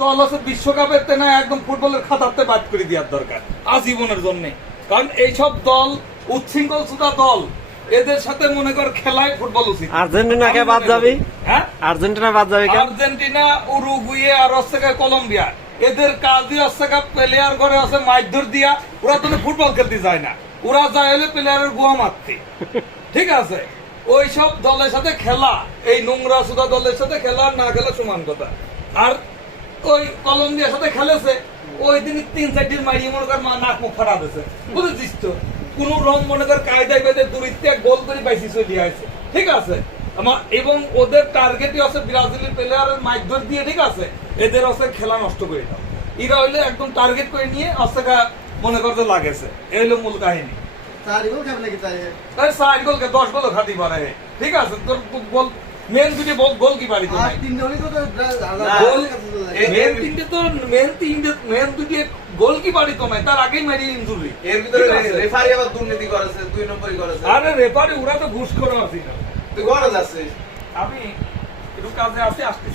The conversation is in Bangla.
দল আছে বিশ্বকাপের তেনা একদম ফুটবলের খাতাতে বাদ করে দেওয়ার দরকার আজীবনের জন্য। কারণ এইসব দল উচ্ছৃঙ্খল সুদা দল, এদের সাথে মনে কর খেলায় ফুটবল উচিত। আর্জেন্টিনাকে বাদ যাবি? হ্যাঁ, আর্জেন্টিনা বাদ যাবে কেন? আর্জেন্টিনা, উরুগুয়ে আর হচ্ছে কলম্বিয়া, এদের কাজই হচ্ছে প্লেয়ার ঘরে আছে মাইধর দিয়া। ওরা তো ফুটবল খেলতে যায় না, ওরা যায় হলে প্লেয়ারের গোয়া মারতে। ঠিক আছে, ওই সব দলের সাথে খেলা, এই নোংরা সুদা দলের সাথে খেলা আর না খেলা সমান কথা। আর ওই কলম্বিয়ার সাথে খেলেছে, ওই দিন 3-4 মাইরি মনে কর নাক মুখ ফাটা দিয়েছে, বুঝেছিস তো? কোন রং মনে কর কায়দায় বেঁধে দূরিত্বে গোল করে বাইসি চলে আসছে। ঠিক আছে, এবং ওদের টার্গেটই আছে ব্রাজিলের প্লেয়ারের মাইধর দিয়ে। ঠিক আছে, এদের আছে খেলা নষ্ট করে দাও। এরা হইলে একদম টার্গেট করে নিয়ে অস্তেকা মনে করতে লাগেছে। এই হলো মূল কাহিনী। 4 গোল খাবে নাকি তাই? 4 গোলকে 10 গোলও খাতি পারে। ঠিক আছে, তোর গোল মেন দুটি গোল কি পারি তো নাই। মেন দুটি গোল কি পারি তো নাই, তার আগেই মারি ইনজুরি। এর ভিতরে রেফারি আবার দুর্নীতি করেছে, 2 নম্বরই করেছে। আরে রেফারি ওরা তো ঘুষ করে আসি না। তুই ঘরে যাচ্ছিস? আমি একটু কাজে আসি, আসতেছি।